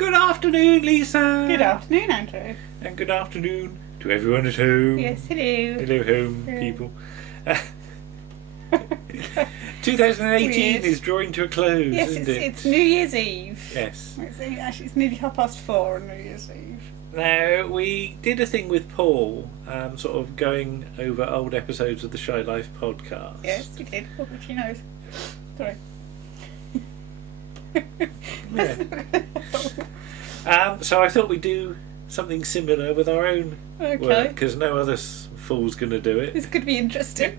Good afternoon, Lisa. Good afternoon, Andrew. And good afternoon to everyone at home. Yes, hello. Hello, home Hello. people. 2018 Weird. is drawing to a close, Yes, isn't it's it? New Year's Eve. Yes. It's nearly 4:30 on New Year's Eve. Now, we did a thing with Paul, sort of going over old episodes of the Shy Life podcast. Yes, we did. Oh, she knows. Sorry. Yeah. So I thought we'd do something similar with our own work, Okay. because no other fool's going to do it. This could be interesting.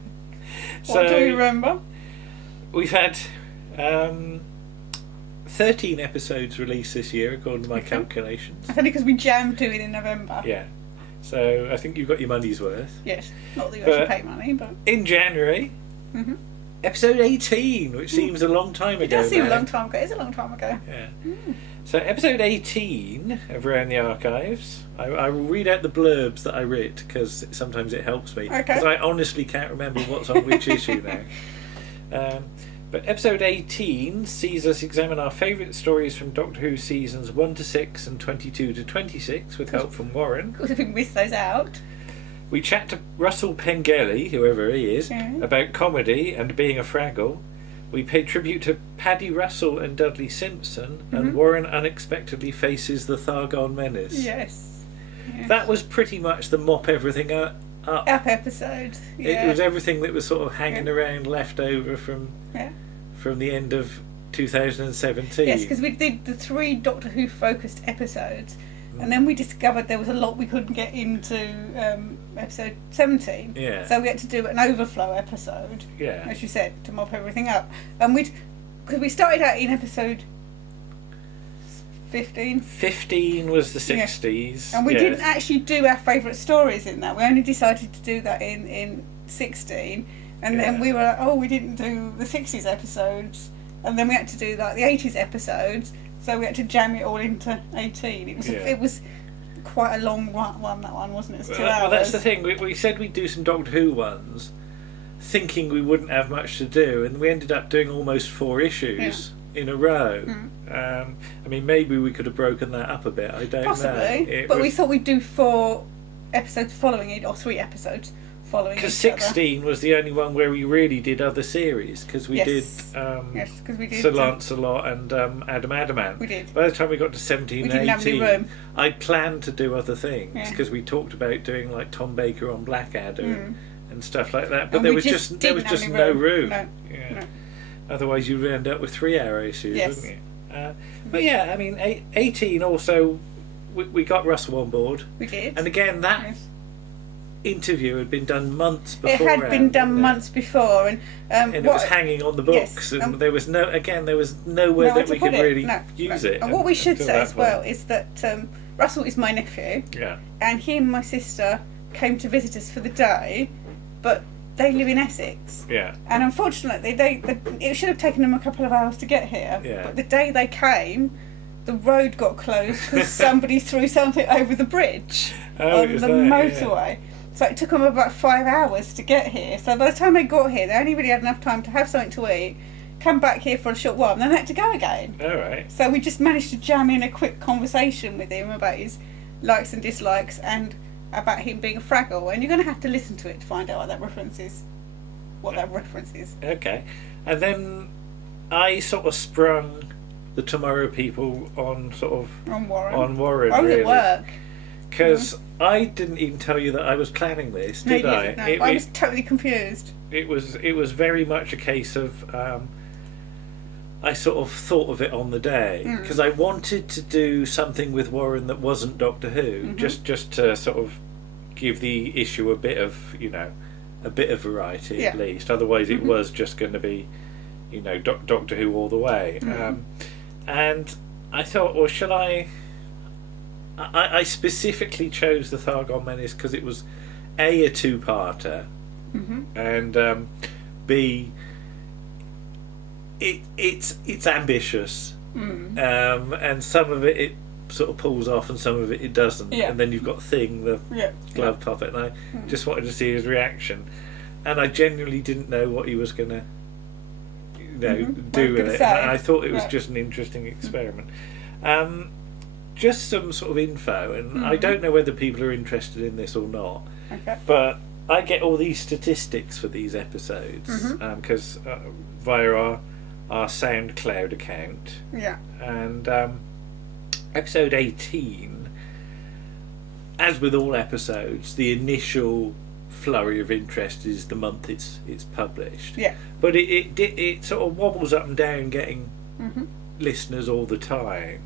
So What do you remember? we've had 13 episodes released this year, according to my Okay. calculations. That's only because we jammed to it in November. Yeah. So I think you've got your money's worth. Yes. Not that you But- actually pay money, but... In January, Mm-hmm. episode 18, which seems a long time It ago does seem a now. long time ago. It's a long time ago. Yeah. Mm. So episode 18 of Around the Archives, I will read out the blurbs that I writ, because sometimes it helps me. Okay. Because I honestly can't remember what's on which issue now. But episode 18 sees us examine our favourite stories from Doctor Who seasons 1 to 6 and 22 to 26 with help from Warren. Of course, if we can miss those out. We chat to Russell Pengelly, whoever he is, Yeah. about comedy and being a Fraggle. We pay tribute to Paddy Russell and Dudley Simpson, and Mhm. Warren unexpectedly faces the Thargon Menace. Yes. Yes. That was pretty much the mop everything up. Up episode. Yeah. It was everything that was sort of hanging Yeah. around left over from Yeah. the end of 2017. Yes, because we did the 3 Doctor Who focused episodes, and then we discovered there was a lot we couldn't get into episode 17. Yeah. So we had to do an overflow episode, Yeah. as you said, to mop everything up. And because we started out in episode 15, 15 was the 60s. and we yes. didn't actually do our favourite stories in that. We only decided to do that in 16, and Yeah. then we were like, oh, we didn't do the 60s episodes, and then we had to do like the 80s episodes. So we had to jam it all into 18. It was quite a long one. That one, wasn't it? It was 2 hours. Well, that's the thing. We said we'd do some Doctor Who ones, thinking we wouldn't have much to do, and we ended up doing almost 4 issues in a row. Mm. I mean, maybe we could have broken that up a bit. I don't know. Possibly, but we thought we'd do 4 episodes following it, or 3 episodes following each because other. 16 was the only one where we really did other series, because we Yes. did Yes, because we did. Sir Lancelot and Adam Adamant. We did. By the time we got to 17 We and didn't have any 18, room. I'd planned to do other things, Yeah. because we talked about doing like Tom Baker on Blackadder Mm. and stuff like that. But And there we was just there was didn't have just any no room. room. No. Yeah. No. Otherwise, you'd end up with 3-hour issues, Yes. wouldn't you? But yeah, I mean, 18 also, we got Russell on board, We did. and again that Yes. interview had been done months It before. had been done months before, and and it was hanging on the Yes, books, and there was nowhere nowhere that to we put could it. really No, use no. it. And what we should until say that as well point. is that Russell is my nephew, Yeah. and he and my sister came to visit us for the day, but they live in Essex. Yeah. And unfortunately, it should have taken them a couple of hours to get here. Yeah. But the day they came, the road got closed because somebody threw something over the bridge Oh, it on was the that, yeah. motorway. So it took them about 5 hours to get here. So by the time they got here, they only really had enough time to have something to eat, come back here for a short while, and then they had to go again. All right. So we just managed to jam in a quick conversation with him about his likes and dislikes and about him being a Fraggle. And you're going to have to listen to it to find out what that reference is. Okay. And then I sort of sprung the Tomorrow People on sort of On Warren. on Warren, I was really, at work. because I didn't even tell you that I was planning this, No, did you I? didn't, no. I was totally confused. It was very much a case of I sort of thought of it on the day, because I wanted to do something with Warren that wasn't Doctor Who, just to sort of give the issue a bit of variety at Yeah. least. Otherwise, it was just going to be Doctor Who all the way. And I thought, well, shall I specifically chose the Thargon Menace because it was a 2-parter, and B, it's ambitious, and some of it sort of pulls off and some of it doesn't, Yeah. and then you've got Thing, the glove puppet, and I just wanted to see his reaction, and I genuinely didn't know what he was going to do with it, and I thought it was just an interesting experiment. just some sort of info, and I don't know whether people are interested in this or not. Okay. But I get all these statistics for these episodes because via our SoundCloud account. Yeah. And episode 18, as with all episodes, the initial flurry of interest is the month it's published. Yeah. But it sort of wobbles up and down, getting listeners all the time,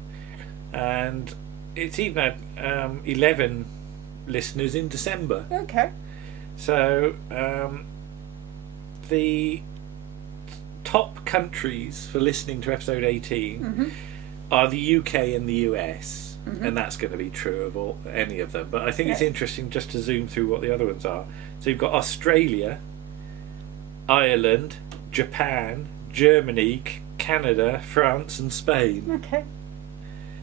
and it's even had 11 listeners in December. Okay. So the top countries for listening to episode 18 are the UK and the US, and that's going to be true of any of them. But I think it's interesting just to zoom through what the other ones are. So you've got Australia, Ireland, Japan, Germany, Canada, France, and Spain. Okay.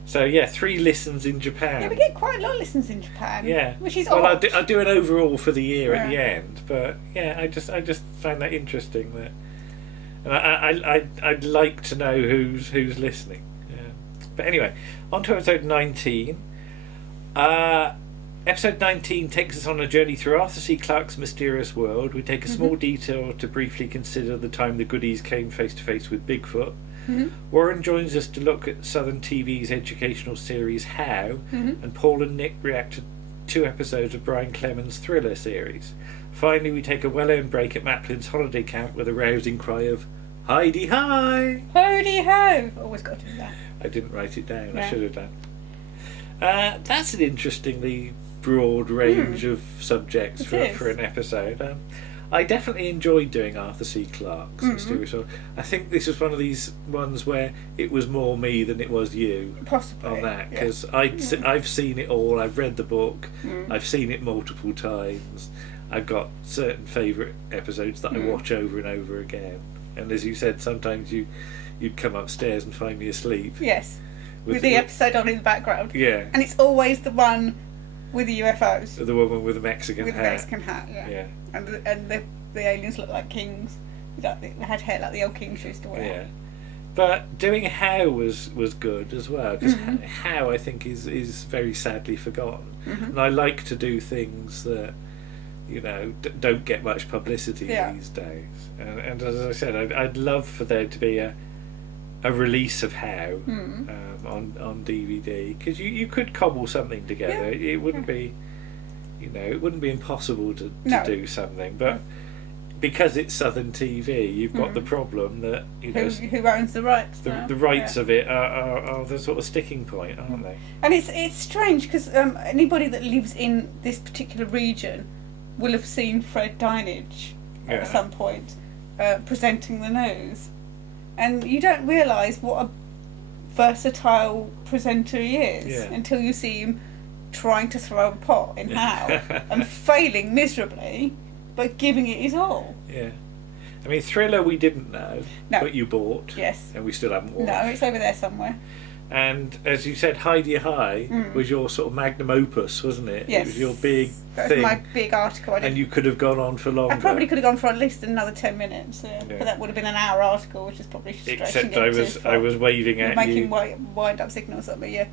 So 3 listens in Japan. Yeah, we get quite a lot of listens in Japan. Yeah, which is well, odd. I do an overall for the year at the end, but I just find that interesting. That, and I'd like to know who's listening. Yeah. But anyway, on to episode 19. Episode 19 takes us on a journey through Arthur C. Clarke's mysterious world. We take a small detour to briefly consider the time the goodies came face to face with Bigfoot. Warren joins us to look at Southern TV's educational series How, and Paul and Nick react to 2 episodes of Brian Clemens' thriller series. Finally, we take a well-earned break at Maplin's holiday camp with a rousing cry of "Heidi hi!" Hody ho! Always got to do that. I didn't write it down. Yeah. I should have done. That's an interestingly broad range of subjects for an episode. I definitely enjoyed doing Arthur C. Clarke's mysterious world. I think this was one of these ones where it was more me than it was you. Possibly. On that, because I've seen it all. I've read the book. I've seen it multiple times. I've got certain favourite episodes that I watch over and over again. And as you said, sometimes you'd come upstairs and find me asleep. Yes. With the episode on in the background. Yeah. And it's always the one with the UFOs. The woman with the Mexican With hat. the Mexican hat, yeah. And the aliens look like kings. They had hair like the old kings used to wear. Yeah. But doing How was good as well, because How I think is very sadly forgotten. And I like to do things that don't get much publicity these days. And as I said, I'd love for there to be a release of How on DVD, because you could cobble something together. It wouldn't be it wouldn't be impossible to do something, but because it's Southern TV, you've got the problem that who owns the rights. The rights of it are the sort of sticking point, aren't they? And it's strange because anybody that lives in this particular region will have seen Fred Dinenage at some point presenting the news, and you don't realise what a versatile presenter he is until you see him trying to throw a pot in How and failing miserably, but giving it his all. Yeah. I mean, Thriller we didn't know, but you bought. Yes. And we still haven't watched. No, it's over there somewhere. And as you said, Heidi High was your sort of magnum opus, wasn't it? Yes. It was your big That thing. was my big article. And you could have gone on for longer. I probably could have gone for at least another 10 minutes, but that would have been an hour article, which is probably stretching Except it I was waving at making you. wind-up signals at me, yeah.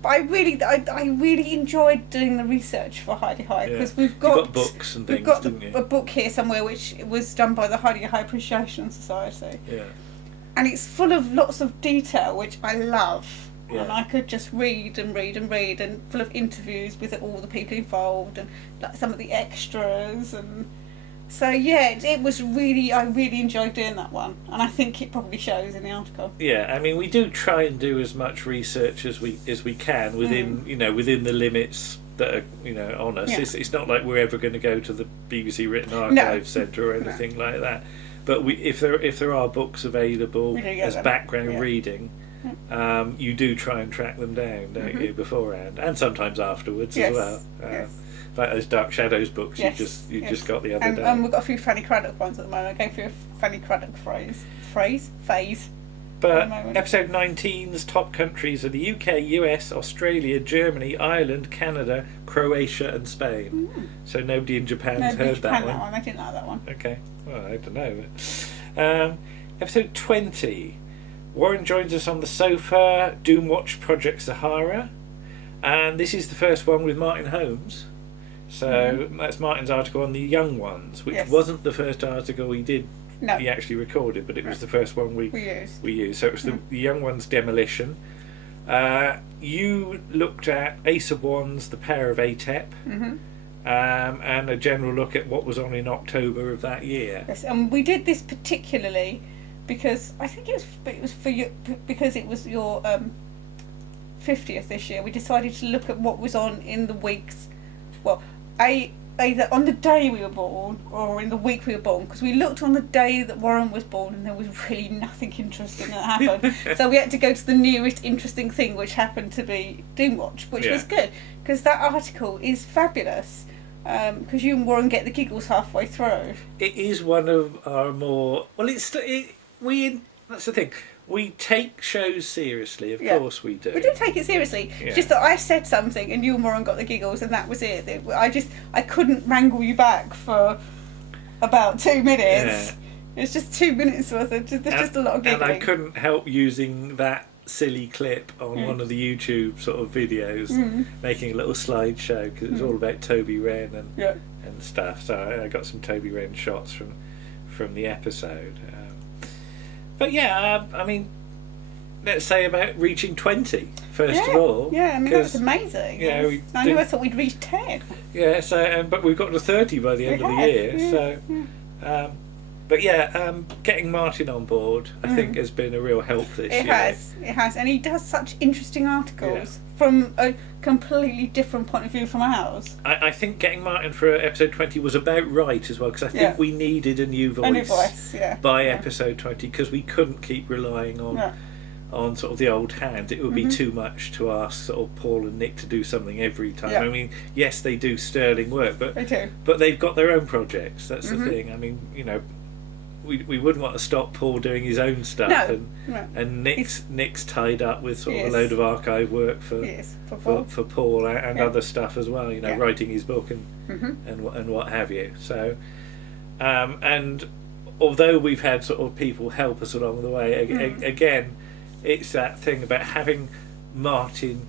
But I really enjoyed doing the research for Heidi High, because we've got books and things, we've got didn't you? a book here somewhere which was done by the Heidi High Appreciation Society. Yeah. And it's full of lots of detail, which I love. Yeah. And I could just read and read and read, and full of interviews with all the people involved and like some of the extras, and so it was I really enjoyed doing that one, and I think it probably shows in the article. Yeah, I mean, we do try and do as much research as we can within within the limits that are on us. Yeah. It's not like we're ever going to go to the BBC Written Archive Centre or anything like that. But if there are books available as background reading. You do try and track them down, don't you, beforehand, and sometimes afterwards as well. Like those Dark Shadows books you just got the other day. And we've got a few Fanny Craddock ones at the moment. Going through a Fanny Craddock phase. But episode 19's top countries are the UK, US, Australia, Germany, Ireland, Canada, Croatia, and Spain. So nobody in Japan's heard that one. I didn't like that one. Okay, well, I don't know. Episode 20. Warren joins us on the sofa. Doomwatch Project Sahara, and this is the first one with Martin Holmes. So that's Martin's article on the Young Ones, which wasn't the first article he did. No. He actually recorded, but it was the first one we used. So it was the Young Ones Demolition. You looked at Ace of Wands, The Pair of Atep, and a general look at what was on in October of that year. Yes, and we did this particularly because I think it was for you, because it was your 50th this year. We decided to look at what was on in the weeks. Well, either on the day we were born or in the week we were born, because we looked on the day that Warren was born and there was really nothing interesting that happened. So we had to go to the nearest interesting thing, which happened to be Doomwatch, which was good, because that article is fabulous, because you and Warren get the giggles halfway through. It is one of our more... Well, that's the thing. We take shows seriously, of course we do. We do take it seriously. Yeah. Just that I said something and you and Warren got the giggles and that was it. I couldn't wrangle you back for about 2 minutes. Yeah. It's just 2 minutes worth of... There's just a lot of giggling. And I couldn't help using that silly clip on one of the YouTube sort of videos, making a little slideshow, because it was all about Toby Wren and stuff. So I got some Toby Wren shots from the episode. But yeah, I mean, let's say about reaching 20, first of all. Yeah, I mean, that was amazing. Yeah, I thought we'd reach 10. Yeah, so but we've got to 30 by the end of the year. But getting Martin on board, I think, has been a real help this year. It has, and he does such interesting articles from a completely different point of view from ours. I think getting Martin for episode 20 was about right as well, because I think we needed a new voice, by episode 20, because we couldn't keep relying on sort of the old hand. It would be too much to ask sort of Paul and Nick to do something every time. I mean, yes, they do sterling work, but they do. But they've got their own projects. That's the thing. I mean, you know, we wouldn't want to stop Paul doing his own stuff, and Nick's tied up with sort of a load of archive work for Paul and other stuff as well. You know, writing his book and what have you. So, and although we've had sort of people help us along the way, again, it's that thing about having Martin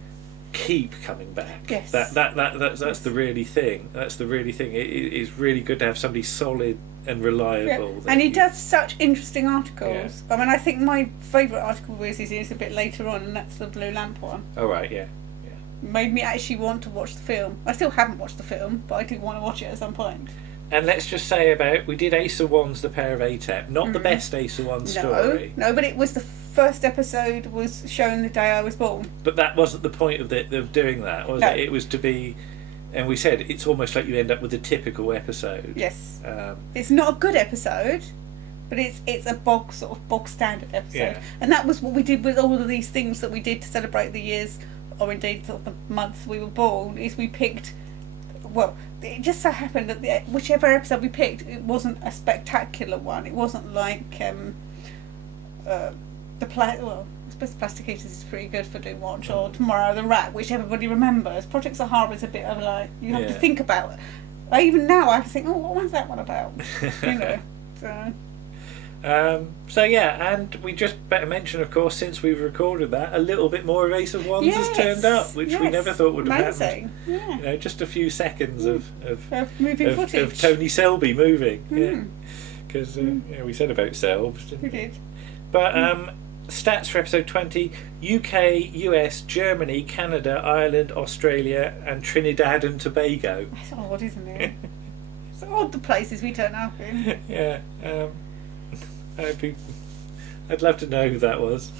keep coming back. Yes. That's the really thing. That's the really thing. It's really good to have somebody solid and reliable. And he does such interesting articles. I mean, I think my favourite article is a bit later on, and that's the Blue Lamp one. Oh right, yeah. Made me actually want to watch the film. I still haven't watched the film, but I do want to watch it at some point. And let's just say we did Ace of Wands, The Pair of Atep. Not the best Ace of Wands story. No, but it was the first episode was shown the day I was born. But that wasn't the point of doing that, was it? It was to be... And we said it's almost like you end up with a typical episode. Yes. It's not a good episode, but it's a bog standard episode. Yeah. And that was what we did with all of these things that we did to celebrate the years, or indeed sort of the month we were born, is we picked... Well, it just so happened that whichever episode we picked, it wasn't a spectacular one. It wasn't like I suppose Plastic Eaters is pretty good for Doomwatch, or Tomorrow the Rat, which everybody remembers. Project Sahara is a bit of like, you have to think about it. Even now I have to think, what was that one about? You know. And we just better mention, of course, since we've recorded that, a little bit more of Ace of Wands has turned up, which we never thought would have happened. Yeah. You know, just a few seconds of moving footage of Tony Selby moving. Because we said about Selbs, didn't we? We did. But stats for episode 20: UK, US, Germany, Canada, Ireland, Australia, and Trinidad and Tobago. That's odd, isn't it? It's odd the places we turn up in. Yeah. I'd love to know who that was.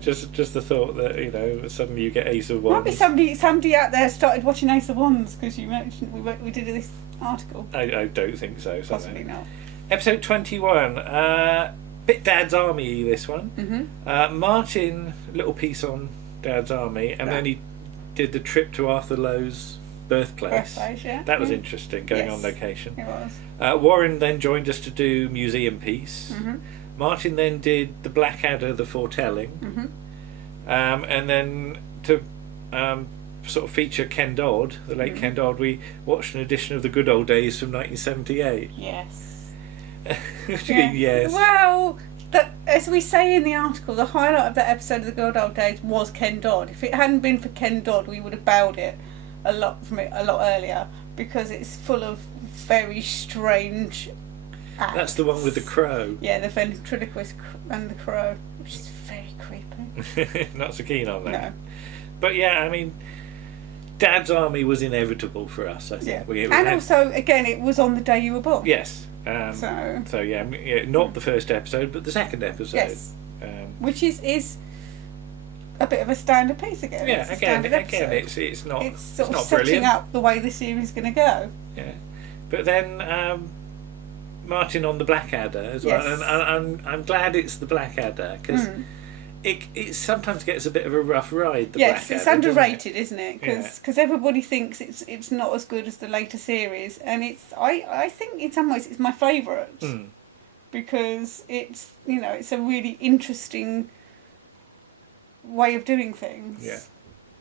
just the thought that suddenly you get Ace of Wands. Might be somebody out there started watching Ace of Wands because you mentioned we did this article. I don't think so. Possibly not. Episode 21. Bit Dad's Army, this one. Martin, little piece on Dad's Army, and then he did the trip to Arthur Lowe's birthplace. That was interesting, going on location. It was. Warren then joined us to do Museum Piece. Martin then did the Blackadder, the Foretelling. And then to sort of feature Ken Dodd, the late Ken Dodd, we watched an edition of The Good Old Days from 1978. Yes. Yes. Well, as we say in the article, the highlight of that episode of The Good Old Days was Ken Dodd. If it hadn't been for Ken Dodd, we would have bowed it a lot earlier, because it's full of very strange acts. That's the one with the crow. Yeah, the ventriloquist and the crow, which is very creepy. Not so keen on that. No. But yeah, I mean, Dad's Army was inevitable for us, I think. Yeah. And also, again, it was on the day you were born. Yes. So yeah, not the first episode, but the second episode. Yes. Which is a bit of a standard piece again. Yeah, again, it's not setting brilliant. up the way the series is going to go. Yeah, but then Martin on the Blackadder as well, Yes. and I'm glad it's the Blackadder, because it sometimes gets a bit of a rough ride. The Yes, Blackadder, it's underrated, isn't it? Yeah. Because everybody thinks it's not as good as the later series, and I think in some ways it's my favourite because it's it's a really interesting way of doing things. Yeah.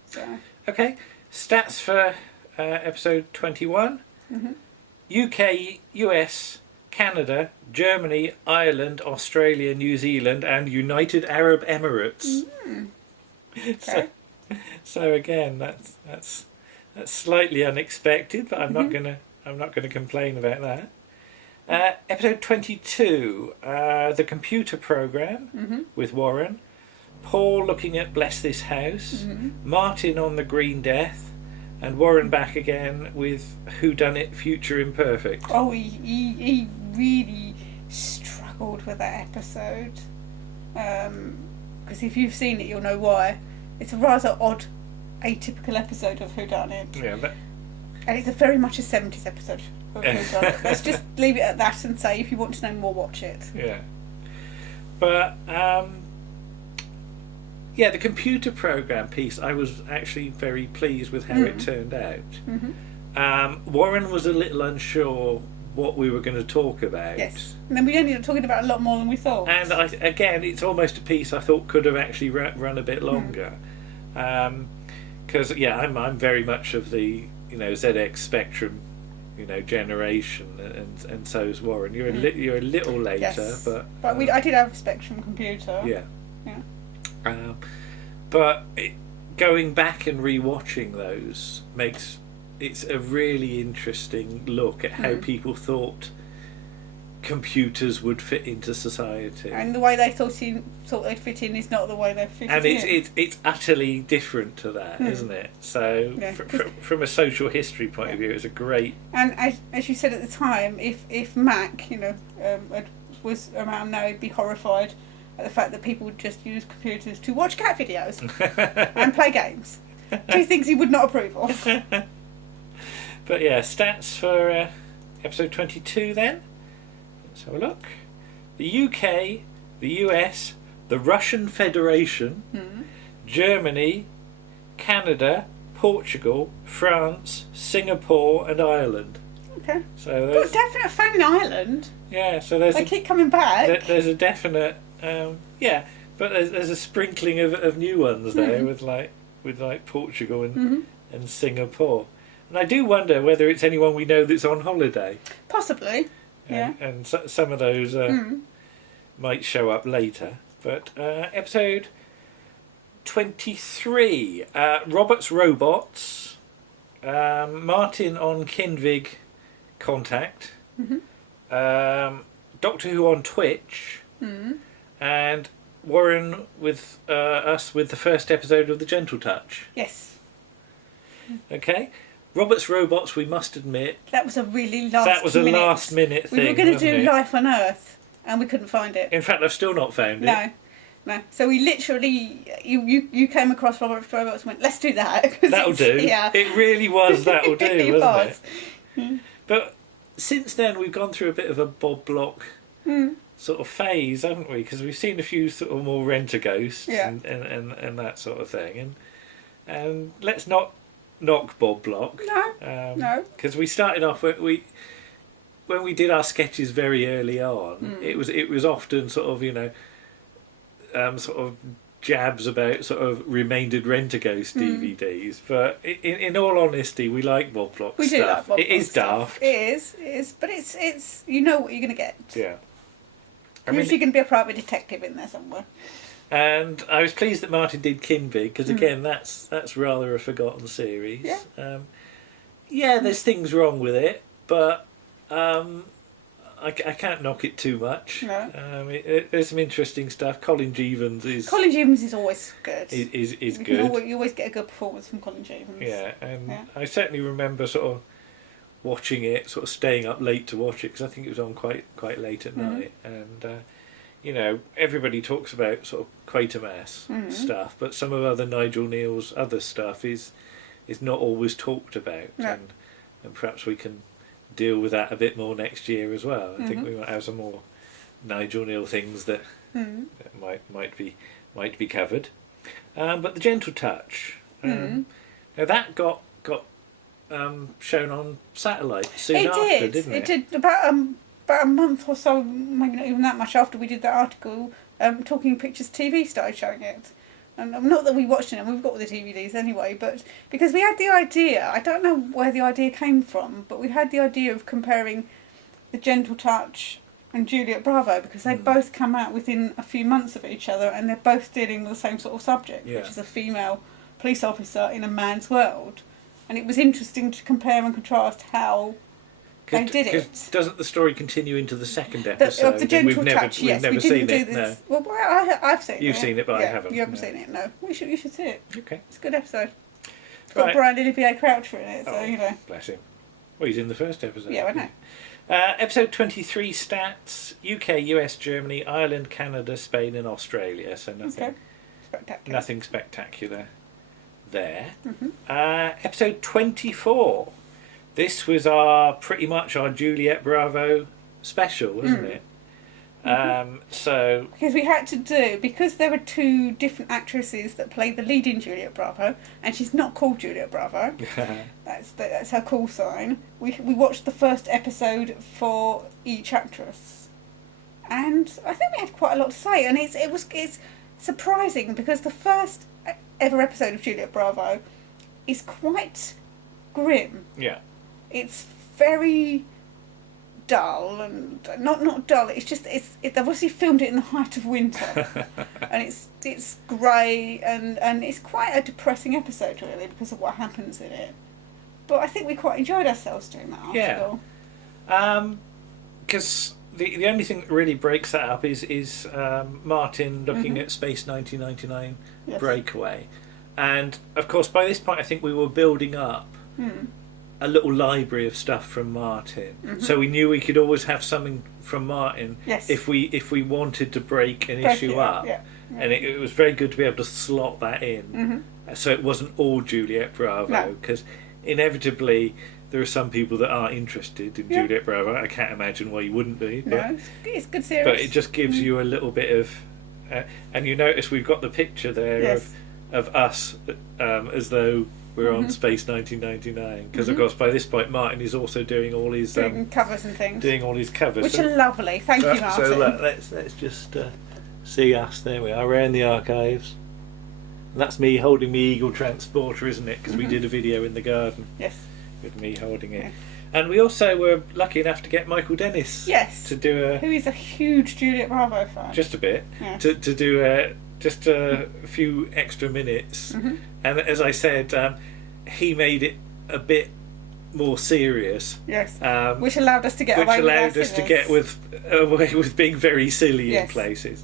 So. Okay, stats for episode 21. UK, US, Canada, Germany, Ireland, Australia, New Zealand, and United Arab Emirates. Okay. So again, that's slightly unexpected, but I'm not gonna complain about that. Episode 22, the computer program with Warren, Paul looking at Bless This House, Martin on the Green Death, and Warren back again with Whodunit Future Imperfect. Oh, he really struggled with that episode. Because if you've seen it, you'll know why. It's a rather odd, atypical episode of Whodunit. Yeah, but And it's very much a 70s episode of Whodunit. Let's just leave it at that and say, if you want to know more, watch it. yeah, but yeah, the computer program piece, I was actually very pleased with how it turned out. Warren was a little unsure what we were going to talk about. Yes. And then we ended up talking about a lot more than we thought. And again, it's almost a piece I thought could have actually run a bit longer. Because I'm very much of the ZX Spectrum generation, and so is Warren. You're a little later, Yes. but I did have a Spectrum computer. yeah. Yeah. But going back and rewatching those it's a really interesting look at how people thought computers would fit into society, And the way they thought they'd fit in is not the way they fit and in. it's utterly different to that, isn't it? So Yeah. from a social history point of view, it's a great. And as you said at the time, if Mac, was around now, he'd be horrified at the fact that people would just use computers to watch cat videos and play games. Two things he would not approve of. But yeah, stats for episode 22 then. Let's have a look. The UK, the US, the Russian Federation, Germany, Canada, Portugal, France, Singapore, and Ireland. Okay. So Got a definite fan in Ireland. yeah, so there's They keep coming back. there's a definite but there's a sprinkling of new ones there with Portugal and Singapore, and I do wonder whether it's anyone we know that's on holiday. Possibly. Yeah. And some of those might show up later. But episode 23, Robert's Robots, Martin on Kinvig Contact, Doctor Who on Twitch, and Warren with us with the first episode of The Gentle Touch. Yes. Okay. Robert's Robots, we must admit, That was a really last minute thing. We were going to wasn't do it? Life on Earth, and we couldn't find it. In fact, I've still not found it. No. So we literally, you came across Robert's Robots and went, let's do that. 'cause That'll do. Yeah. It really was that'll do, It wasn't was. it? But since then, we've gone through a bit of a Bob Block sort of phase, haven't we? Because we've seen a few sort of more Rent-A-Ghosts and that sort of thing. And let's not knock Bob Block. No. Because we started off when we did our sketches very early on. It was often sort of sort of jabs about sort of remaindered Rent-A-Ghost DVDs. But in all honesty, we like Bob Block We stuff. do like Bob It is Block stuff. daft. It is, but it's you know what you're going to get. Yeah. Usually going to be a private detective in there somewhere. And I was pleased that Martin did Kinvig, because again, that's rather a forgotten series. Yeah. Yeah, there's things wrong with it, but I can't knock it too much. No. There's some interesting stuff. Colin Jeavons is always good. Is good. You always get a good performance from Colin Jeavons. Yeah, and I certainly remember sort of watching it, sort of staying up late to watch it, because I think it was on quite late at night. And you know, everybody talks about sort of Quatermass stuff, but some of other Nigel Neal's other stuff is not always talked about, and perhaps we can deal with that a bit more next year as well. I think we might have some more Nigel Neal things that might be covered. But The Gentle Touch, now that got shown on satellite soon after, didn't it? It did about a month or so, maybe not even that much after we did that article. Talking Pictures TV started showing it. And not that we watched it, we've got all the DVDs anyway, but because we had the idea, I don't know where the idea came from, but we had the idea of comparing The Gentle Touch and Juliet Bravo, because they both come out within a few months of each other, and they're both dealing with the same sort of subject, which is a female police officer in a man's world. And it was interesting to compare and contrast how they did it. Doesn't the story continue into the second episode? Of The Gentle Touch, yes. We've never seen it. No. Well, I've seen it. You've seen it, but I haven't. You haven't seen it, no. You should see it. Okay. It's a good episode. It's got Brian Olivier Croucher in it, so you know. Bless him. Well, he's in the first episode. Yeah, I know. Episode 23 stats: UK, US, Germany, Ireland, Canada, Spain, and Australia. So nothing spectacular there. Episode 24. This was pretty much our Juliet Bravo special, wasn't it? So because we had to because there were two different actresses that played the lead in Juliet Bravo, and she's not called Juliet Bravo. that's her call sign. We watched the first episode for each actress, and I think we had quite a lot to say. And it's surprising because the first ever episode of Juliet Bravo is quite grim. Yeah. It's very dull, and not dull. It's just they've obviously filmed it in the height of winter, and it's grey and it's quite a depressing episode really because of what happens in it. But I think we quite enjoyed ourselves doing that article. Yeah. Because the only thing that really breaks that up is Martin looking at Space 1999 Breakaway, and of course by this point I think we were building up a little library of stuff from Martin, so we knew we could always have something from Martin if we wanted to break an issue up, and it was very good to be able to slot that in, so it wasn't all Juliet Bravo, because inevitably there are some people that are interested in Juliet Bravo. I can't imagine why you wouldn't be. But, it's a good series. But it just gives you a little bit of, and you notice we've got the picture there of us as though we're on Space 1999, because of course by this point Martin is also doing all his doing covers and things, doing all his covers, which are lovely. Thank you, Martin. So look, let's just see us. There we are. We're in the archives. And that's me holding the Eagle Transporter, isn't it? Because we did a video in the garden. Yes. With me holding it, and we also were lucky enough to get Michael Dennis. Yes. To do who is a huge Juliet Bravo fan. Just a bit. Yeah. To do just a few extra minutes, and as I said, he made it a bit more serious. Yes. Which allowed us to get away with being very silly in places.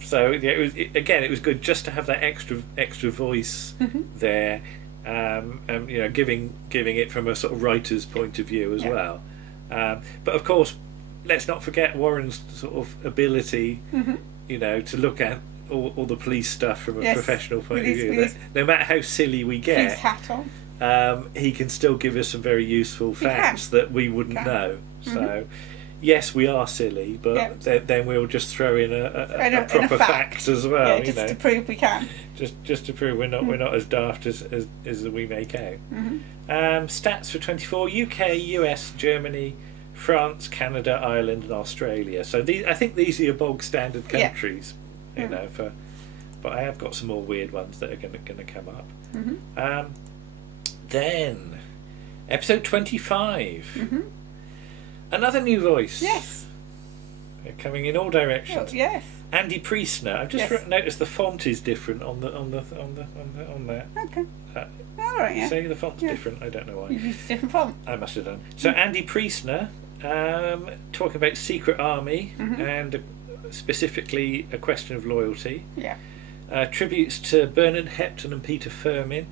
So it was good just to have that extra voice there. You know, giving it from a sort of writer's point of view as well. But of course, let's not forget Warren's sort of ability, you know, to look at all the police stuff from a professional point of view. No matter how silly we get, hat on. He can still give us some very useful facts that we wouldn't know. So, yes, we are silly, but then we'll just throw in a proper fact as well. Just to prove we can. Just to prove we're not as daft as we make out. Stats for 24: UK, US, Germany, France, Canada, Ireland, and Australia. So I think these are your bog standard countries. You know, but I have got some more weird ones that are going to come up. Then, episode 25. Another new voice. Yes. They're coming in all directions. Oh, yes. Andy Priestner. I've just Yes. noticed the font is different on there. Okay. Uh, All right. Yeah. See, the font's Yeah. different. I don't know why. You used a different font. I must have done. So Andy Priestner, talking about Secret Army and specifically A Question of Loyalty. Yeah. Tributes to Bernard Hepton and Peter Firmin.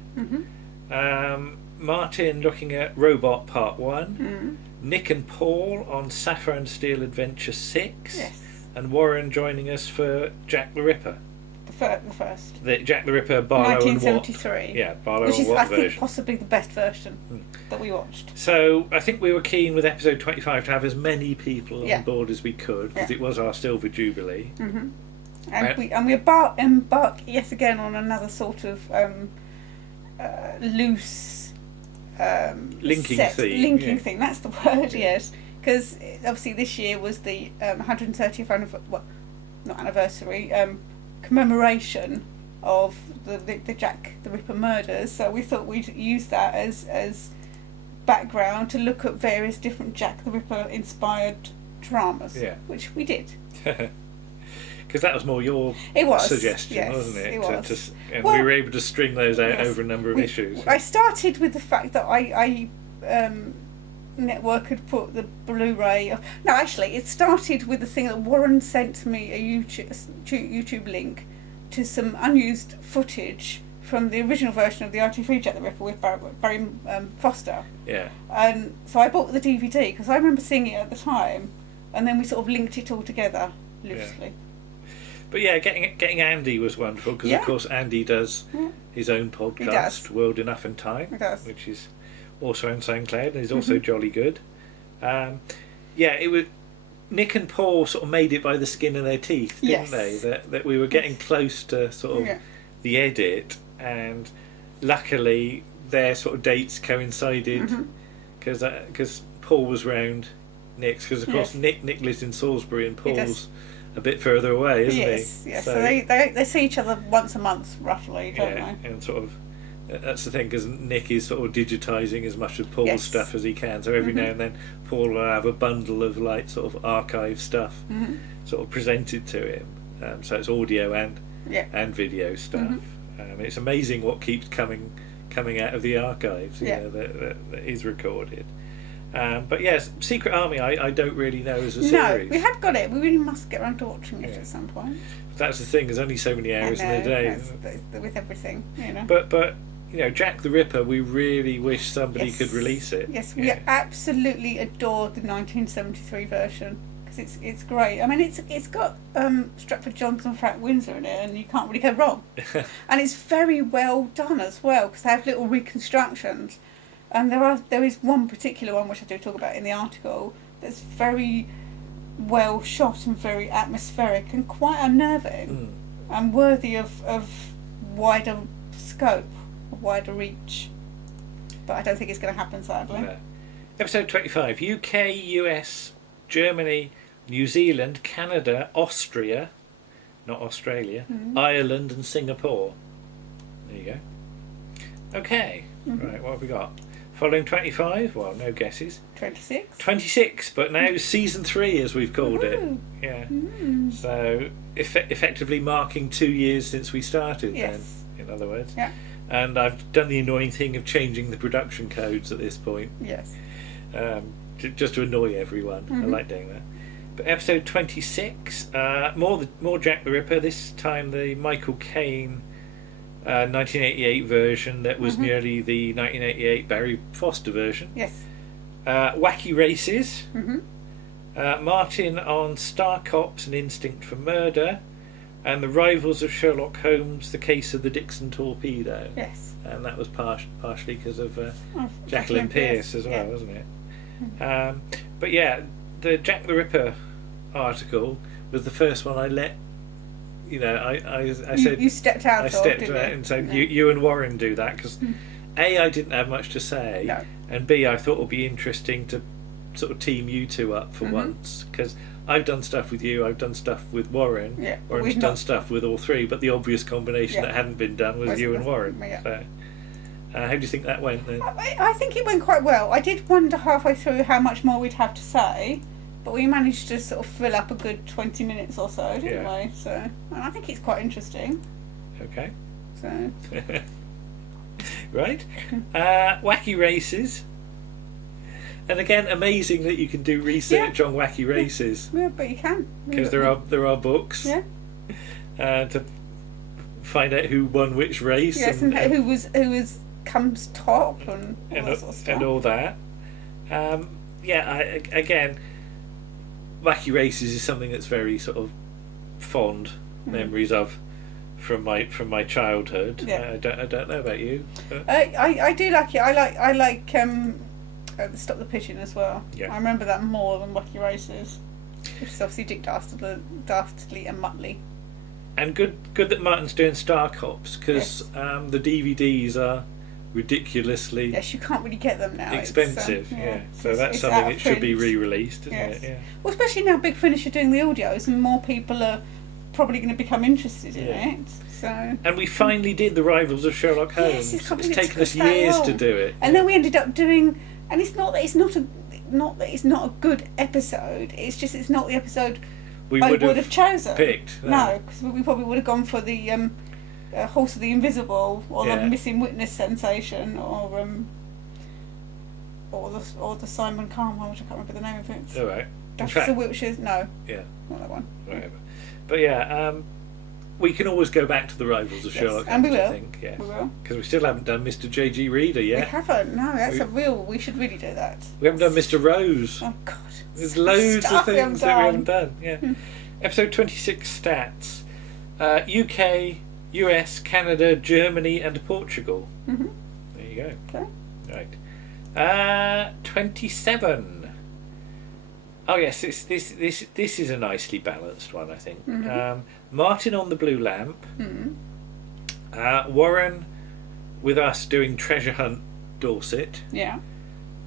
Martin looking at Robot Part 1. Nick and Paul on Sapphire and Steel Adventure 6. Yes. And Warren joining us for Jack the Ripper. The first. The Jack the Ripper, Barlow and Watt. 1973. Yeah, Barlow Which and is, Watt I think, version. possibly the best version that we watched. So I think we were keen with episode 25 to have as many people Yeah. on board as we could because Yeah. it was our Silver Jubilee. And Right. we embark yet again on another sort of loose Linking set, theme, linking yeah. thing. That's the word, yes. Because obviously this year was the 130th commemoration of the Jack the Ripper murders. So we thought we'd use that as background to look at various different Jack the Ripper inspired dramas. Yeah. Which we did. Because that was more your It was, suggestion, yes, wasn't it? it was. And Well, we were able to string those out yes. over a number of issues. I started with the fact that I Network had put the Blu-ray. No, actually, it started with the thing that Warren sent me a YouTube link to some unused footage from the original version of the RT3 Jack the Ripper with Barry Foster. Yeah. And so I bought the DVD because I remember seeing it at the time, and then we sort of linked it all together loosely. But yeah, getting Andy was wonderful because Yeah. of course Andy does his own does. podcast, World Enough and Time, He does. which is also on SoundCloud and is also jolly good. It was Nick and Paul sort of made it by the skin of their teeth, didn't Yes. they? That we were getting close to sort of Yeah. the edit, and luckily their sort of dates coincided because Paul was round Nick's because of course Yes. Nick lives in Salisbury and He does. Paul's a bit further away, isn't Yes, he? yes. So they see each other once a month, roughly, don't they? and sort of that's the thing because Nick is sort of digitising as much of Paul's Yes. stuff as he can. So every now and then Paul will have a bundle of like sort of archive stuff sort of presented to him. So it's audio and video stuff. It's amazing what keeps coming out of the archives, you know, that is recorded. But yes, Secret Army I don't really know as a series. No, we have got it. We really must get around to watching it Yeah. at some point. That's the thing. There's only so many hours in a day. That's with everything, you know. But you know, Jack the Ripper. We really wish somebody Yes. could release it. Yes, we absolutely adored the 1973 version because it's great. I mean, it's got Stratford Johnson, Frank Windsor in it, and you can't really go wrong. And it's very well done as well because they have little reconstructions. And there is one particular one which I do talk about in the article that's very well shot and very atmospheric and quite unnerving and worthy of wider scope, wider reach. But I don't think it's going to happen, sadly. No. Episode 25. UK, US, Germany, New Zealand, Canada, Austria, not Australia, Ireland and Singapore. There you go. Okay. Right, what have we got? Following 25, well, no guesses. 26. 26, but now season 3 as we've called it. Woohoo. Yeah. So effectively marking 2 years since we started Yes. then, in other words. Yeah. And I've done the annoying thing of changing the production codes at this point, Yes. just to annoy everyone. I like doing that. But episode 26, more Jack the Ripper, this time the Michael Caine 1988 version that was nearly the 1988 Barry Foster version. Yes. Wacky Races. Martin on Star Cops and Instinct for Murder. And The Rivals of Sherlock Holmes, The Case of the Dixon Torpedo. Yes. And that was partially because of Oh, Jacqueline Pearce as well, yeah. wasn't it? But yeah, the Jack the Ripper article was the first one I let. You know, I said You stepped out I of, stepped didn't out you? and said No. you and Warren do that because A, I didn't have much to say, No. and B, I thought it would be interesting to sort of team you two up for once because I've done stuff with you, I've done stuff with Warren, Yeah, but Warren's we've done not- stuff with all three, but the obvious combination Yeah. that hadn't been done was you and Warren. Yeah. So, how do you think that went then? I think it went quite well. I did wonder halfway through how much more we'd have to say but we managed to sort of fill up a good 20 minutes or so, didn't Yeah. we? So, and I think it's quite interesting. Okay. So, Right. Wacky races. And again, amazing that you can do research on wacky races, yeah, but you can. because there are books Yeah. to find out who won which race. Yes, and who was comes top and all that sort of stuff. and all that. Again, wacky races is something that's very sort of fond memories of from my childhood. Yeah. I don't know about you. But I do like it. I like Stop the Pigeon as well. Yeah. I remember that more than Wacky Races, which is obviously Dick Dastardly and Muttley. And good that Martin's doing Star Cops, because the DVDs are ridiculously Yes, you can't really get them now. expensive. So that's it's something out that of should be print. re-released, isn't Yes. it? Yeah. Well, especially now Big Finish are doing the audios, and more people are probably going to become interested in Yeah. it. So. And we finally did the Rivals of Sherlock Holmes. Yes, it's taken us that years long. to do it. And then we ended up doing, and it's not that it's not a good episode. It's just it's not the episode we I would would have chosen. picked. No, because we probably would have gone for the Horse of the Invisible or Yeah. the Missing Witness sensation or the Simon Calm one, which I can't remember the name of it. All right. In That's fact, the Wiltshire's. No, yeah, not that one. whatever. But yeah, we can always go back to the Rivals of Yes, Sherlock and Holmes. we will. I think, yeah, We will. because we still haven't done Mr. J.G. Reader We yet. haven't. No, that's we should really do that. We haven't done Mr. Rose. Oh God. There's so loads of stuff we things that we haven't done. done. Yeah. Episode 26 stats: UK, US, Canada, Germany, and Portugal. Mhm. There you go. Okay. Right. 27. Oh yes, this is a nicely balanced one, I think. Martin on the Blue Lamp. Warren with us doing Treasure Hunt Dorset. Yeah.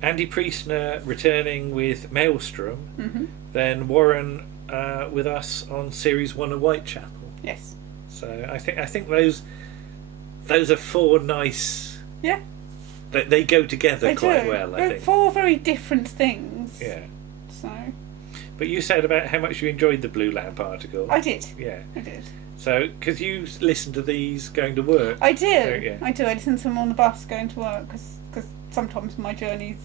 Andy Priestner returning with Maelstrom. Mhm. Then Warren with us on Series 1 of Whitechapel. Yes. So I think those are four nice. Yeah. They go together They quite do. well, I They're think. four very different things. Yeah. So But you said about how much you enjoyed the Blue Lamp article. I did. Yeah. I did. So, because you listen to these going to work. I do. don't you? I do. I listen to them on the bus going to work because sometimes my journey,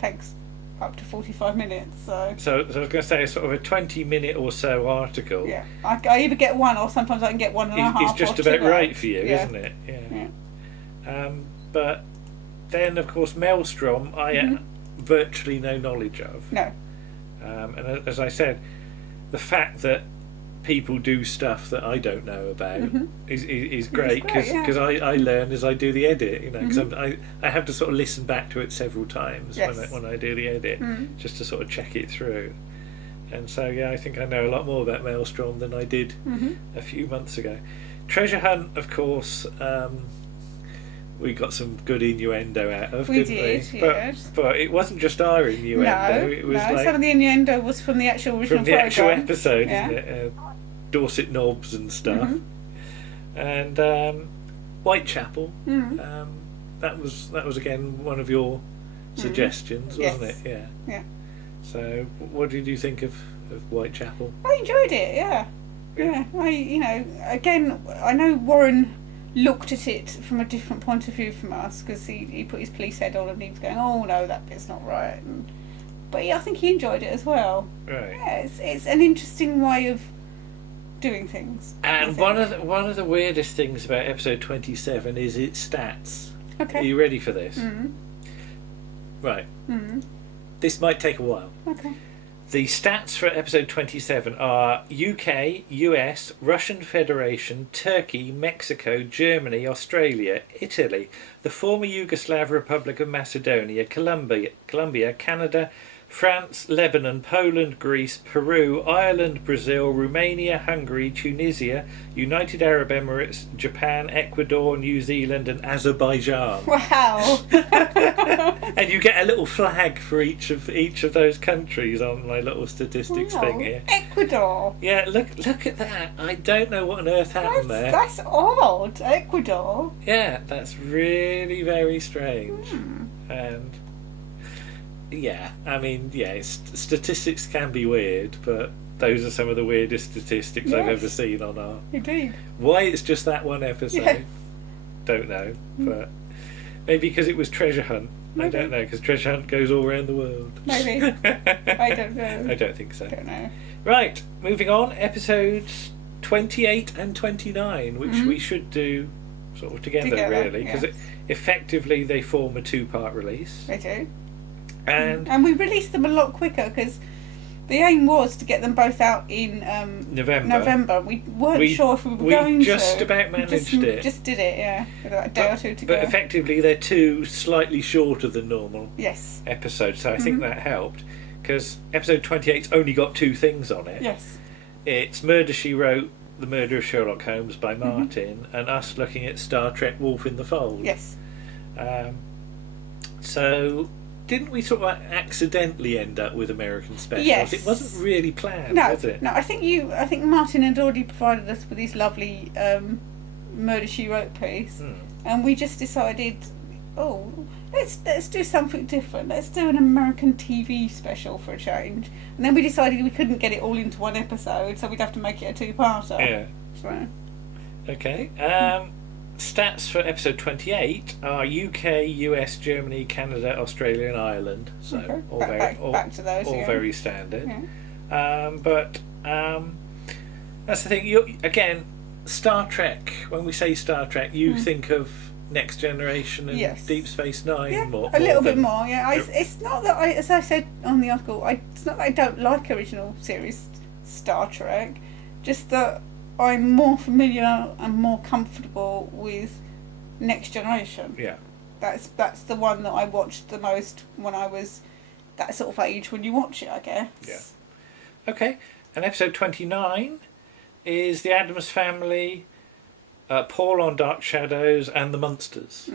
takes up to 45 minutes. So So I was going to say, sort of a 20-minute or so article yeah, I either get one or sometimes I can get one and a half. is just or about 2 right hours. for you, Yeah. isn't it? Yeah. Yeah. But then, of course, Maelstrom, I virtually no knowledge of. No. And as I said, the fact that people do stuff that I don't know about is great great, yeah. because I learn as I do the edit, because I have to sort of listen back to it several times Yes. when I do the edit just to sort of check it through. And so I think I know a lot more about Maelstrom than I did a few months ago. Treasure Hunt, of course, we got some good innuendo out of, We didn't did, we? yes. But it wasn't just our innuendo. It was like some of the innuendo was from the actual original from the actual programme. episode, Yeah. isn't it? Dorset knobs and stuff, and Whitechapel. That was again one of your suggestions, wasn't Yes. it? Yeah. Yeah. So, what did you think of Whitechapel? I enjoyed it. Yeah. Yeah. I know Warren looked at it from a different point of view from us because he put his police head on and he was going, oh no, that bit's not right. But yeah, I think he enjoyed it as well. Right. Yeah, it's an interesting way of doing things. And one of the weirdest things about episode 27 is its stats. Okay. Are you ready for this? Mm. Right. Mm. This might take a while. Okay. The stats for episode 27 are UK, US, Russian Federation, Turkey, Mexico, Germany, Australia, Italy, the former Yugoslav Republic of Macedonia, Colombia, Canada, France, Lebanon, Poland, Greece, Peru, Ireland, Brazil, Romania, Hungary, Tunisia, United Arab Emirates, Japan, Ecuador, New Zealand, and Azerbaijan. Wow. And you get a little flag for each of those countries on my little statistics thing here. Ecuador. Yeah, look at that. I don't know what on earth happened there. That's odd. Ecuador. Yeah, that's really very strange. And Yeah, I mean, statistics can be weird, but those are some of the weirdest statistics I've ever seen on our... Indeed. Why it's just that one episode, don't know, but maybe because it was Treasure Hunt. Maybe. I don't know, because Treasure Hunt goes all around the world. Maybe. I don't know. I don't think so. I don't know. Right, moving on, episodes 28 and 29, which we should do sort of together really, because effectively they form a 2-part release. They do. And we released them a lot quicker, because the aim was to get them both out in November. We weren't sure if we were going to. We just about managed it. Just did it, yeah. With about a day or two to go. But effectively they're 2 slightly shorter than normal Yes. episodes, so I think that helped. Because episode 28's only got 2 things on it. Yes. It's Murder, She Wrote, The Murder of Sherlock Holmes by Martin, and us looking at Star Trek Wolf in the Fold. Yes. So, didn't we sort of accidentally end up with American Specials? Yes. It wasn't really planned, was it? No, I think Martin had already provided us with his lovely Murder, She Wrote piece, and we just decided, let's do something different. Let's do an American TV special for a change. And then we decided we couldn't get it all into one episode, so we'd have to make it a 2-parter. Yeah. So. Okay. Stats for episode 28 are UK, US, Germany, Canada, Australia, and Ireland. So back to those. All very standard. Yeah. But that's the thing. Again, Star Trek. When we say Star Trek, you think of Next Generation and Deep Space Nine more. A little bit more, yeah. It's not that as I said on the article, it's not that I don't like original series Star Trek, just that I'm more familiar and more comfortable with Next Generation. Yeah. That's the one that I watched the most when I was that sort of age when you watch it, I guess. Yeah. Okay, and episode 29 is the Addams Family, Paul on Dark Shadows, and the Munsters.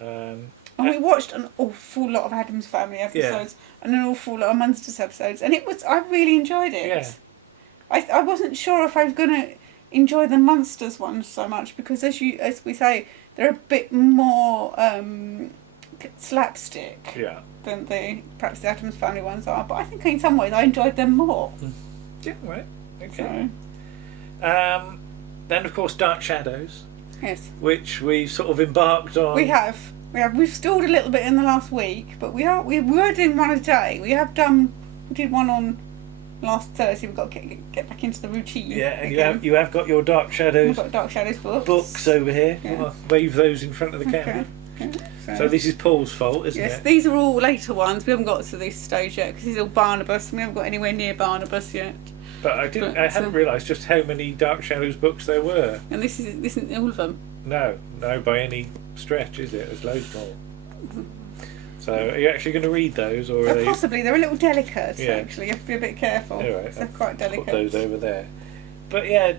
And we watched an awful lot of Addams Family episodes and an awful lot of Munsters episodes, and I really enjoyed it. Yeah. I wasn't sure if I was going to enjoy the Munsters ones so much, because as we say, they're a bit more slapstick than perhaps the Addams Family ones are, but I think in some ways I enjoyed them more. Yeah, right. Okay. So. Then, of course, Dark Shadows. Yes. Which we've sort of embarked on. We have. We've stalled a little bit in the last week, but we were doing one a day. We did one on last Thursday. We've got to get back into the routine. Yeah, and you have got your Dark Shadows. We've got Dark Shadows books over here. Yeah. I'll wave those in front of the camera. Okay. So this is Paul's fault, isn't it? Yes, these are all later ones. We haven't got to this stage yet because he's all Barnabas, and we haven't got anywhere near Barnabas yet. But I hadn't realised just how many Dark Shadows books there were. And this isn't all of them. No, by any stretch, is it? There's loads more. So, are you actually going to read those, or are they... Possibly. They're a little delicate. Actually, you have to be a bit careful. All right, they're quite delicate. Put those over there. But yeah,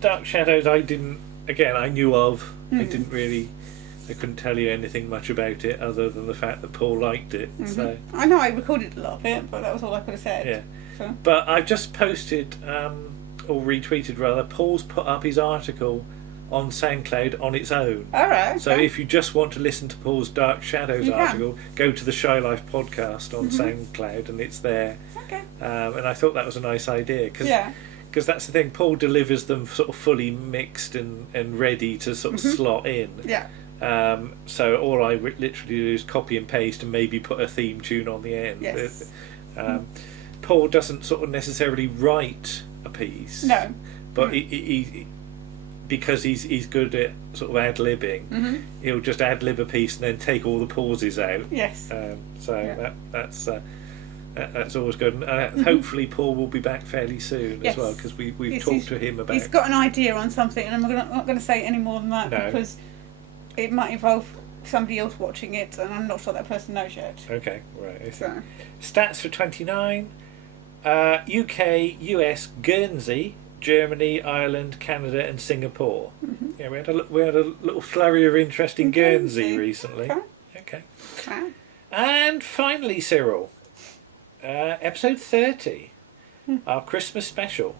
Dark Shadows. I knew of. I couldn't tell you anything much about it other than the fact that Paul liked it. So I know I recorded a lot of it, but that was all I could have said. Yeah. So. But I've just posted, or retweeted rather, Paul's put up his article on SoundCloud on its own. Alright. Okay. So if you just want to listen to Paul's Dark Shadows article, go to the Shy Life podcast on SoundCloud and it's there. Okay. And I thought that was a nice idea because that's the thing, Paul delivers them sort of fully mixed and ready to sort of slot in. Yeah. So all I literally do is copy and paste and maybe put a theme tune on the end. Yes. Paul doesn't sort of necessarily write a piece. No. But he because he's good at sort of ad-libbing, he'll just ad-lib a piece and then take all the pauses out. Yes. That's always good. And hopefully Paul will be back fairly soon as well, because we've talked to him about... He's got an idea on something, and I'm not going to say any more than that because it might involve somebody else watching it, and I'm not sure that person knows yet. Okay, right. So. Stats for 29. UK, US, Guernsey, Germany, Ireland, Canada, and Singapore. Yeah, we had a little flurry of interest in Guernsey recently. Okay. And finally, Cyril, episode 30, our Christmas special.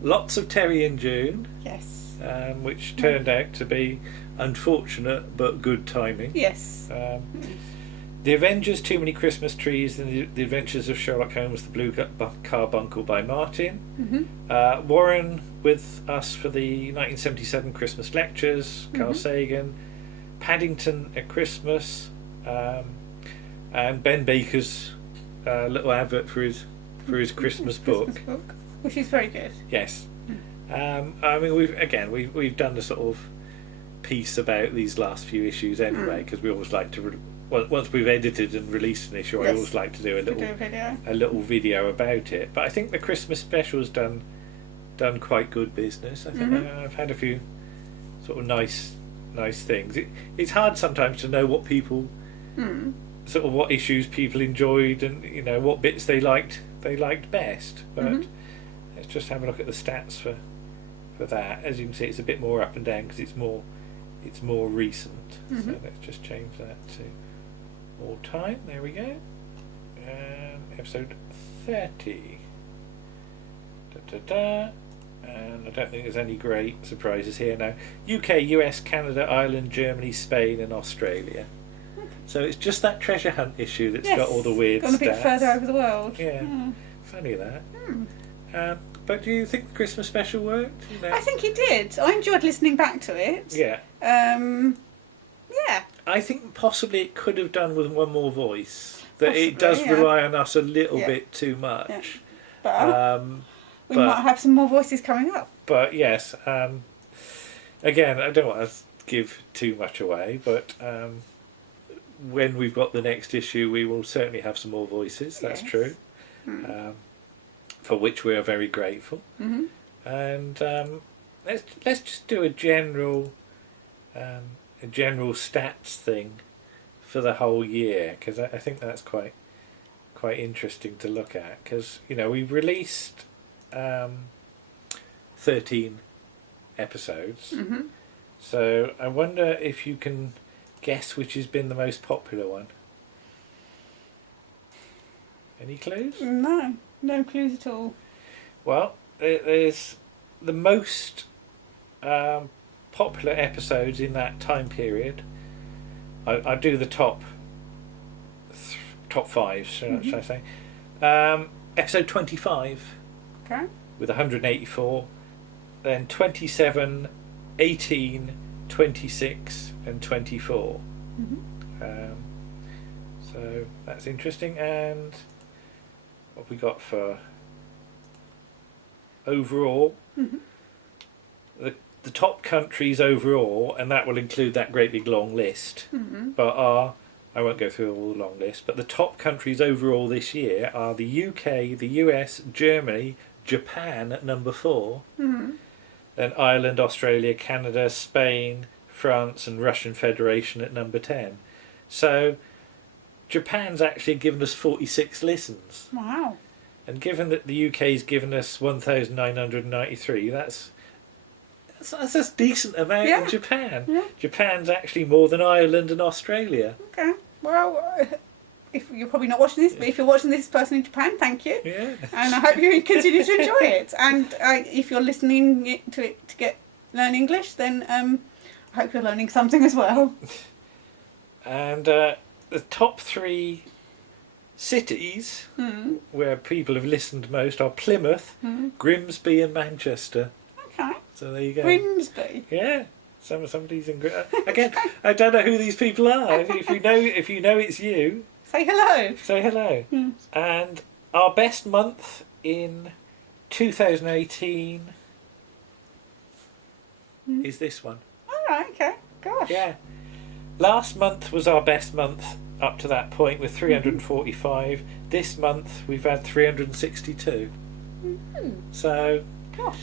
Lots of Terry and June. Yes. Which turned out to be unfortunate but good timing. Yes. The Avengers, Too Many Christmas Trees, and the Adventures of Sherlock Holmes, The Blue Carbuncle by Martin. Warren with us for the 1977 Christmas lectures, Carl Sagan. Paddington at Christmas, and Ben Baker's little advert for his Christmas book. Which is very good. Yes. I mean, we've done the sort of piece about these last few issues anyway, because we always like to once we've edited and released an issue, I always like to do a little video about it. But I think the Christmas special's done quite good business. I think I've had a few sort of nice things. It's hard sometimes to know what people sort of what issues people enjoyed, and what bits they liked best. But let's just have a look at the stats for that. As you can see, it's a bit more up and down because it's more recent. So let's just change that to all time. There we go. Episode 30. And I don't think there's any great surprises here now. UK, US, Canada, Ireland, Germany, Spain and Australia. So it's just that treasure hunt issue that's got all the weird gone a bit stats. further over the world. Yeah. Funny that. But do you think the Christmas special worked? I think it did. I enjoyed listening back to it. Yeah. Yeah. I think possibly it could have done with one more voice. That it does rely on us a little bit too much. Yeah. But we might have some more voices coming up. But yes, again, I don't want to give too much away, but when we've got the next issue, we will certainly have some more voices. That's true, for which we are very grateful. And let's just do a general stats thing for the whole year, because I think that's quite interesting to look at. Because we've released 13 episodes. So I wonder if you can guess which has been the most popular one. Any clues? No clues at all. Well, there's the most popular episodes in that time period. I do the top five, should I say? Episode 25. Okay. With 184, then 27, 18, 26 and 24. So that's interesting. And what we got for overall, the top countries overall, and that will include that great big long list, but I won't go through all the long list, but the top countries overall this year are the UK, the US, Germany, Japan at number 4, then Ireland, Australia, Canada, Spain, France and Russian Federation at number 10. So Japan's actually given us 46 listens. Wow. And given that the UK's given us 1,993, that's a decent amount in Japan. Yeah. Japan's actually more than Ireland and Australia. Okay. Well, if you're probably not watching this, but if you're watching this person in Japan, thank you. Yeah. And I hope you continue to enjoy it. And if you're listening to it to learn English, then I hope you're learning something as well. And the top 3 cities where people have listened most are Plymouth, Grimsby and Manchester. Okay. So there you go. Grimsby. Yeah. Somebody's in again. I don't know who these people are. If you know it's you, say hello. Say hello. And our best month in 2018 is this one. All right. Okay. Gosh. Yeah. Last month was our best month up to that point with 345. This month we've had 362. So. Gosh.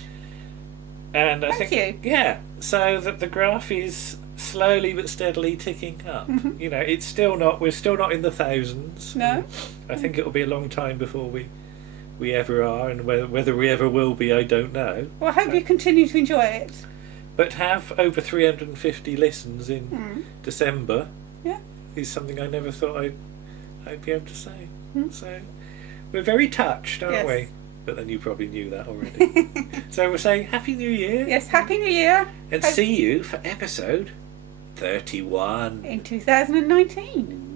And I Thank think, you. yeah, so that the graph is slowly but steadily ticking up. It's still not. We're still not in the thousands. No. I think it'll be a long time before we ever are, and whether we ever will be, I don't know. Well, I hope you continue to enjoy it. But have over 350 listens in December. Yeah. Is something I never thought I'd be able to say. So we're very touched, aren't we? But then you probably knew that already. So we'll say Happy New Year. Yes, Happy New Year. And see you for episode 31. In 2019.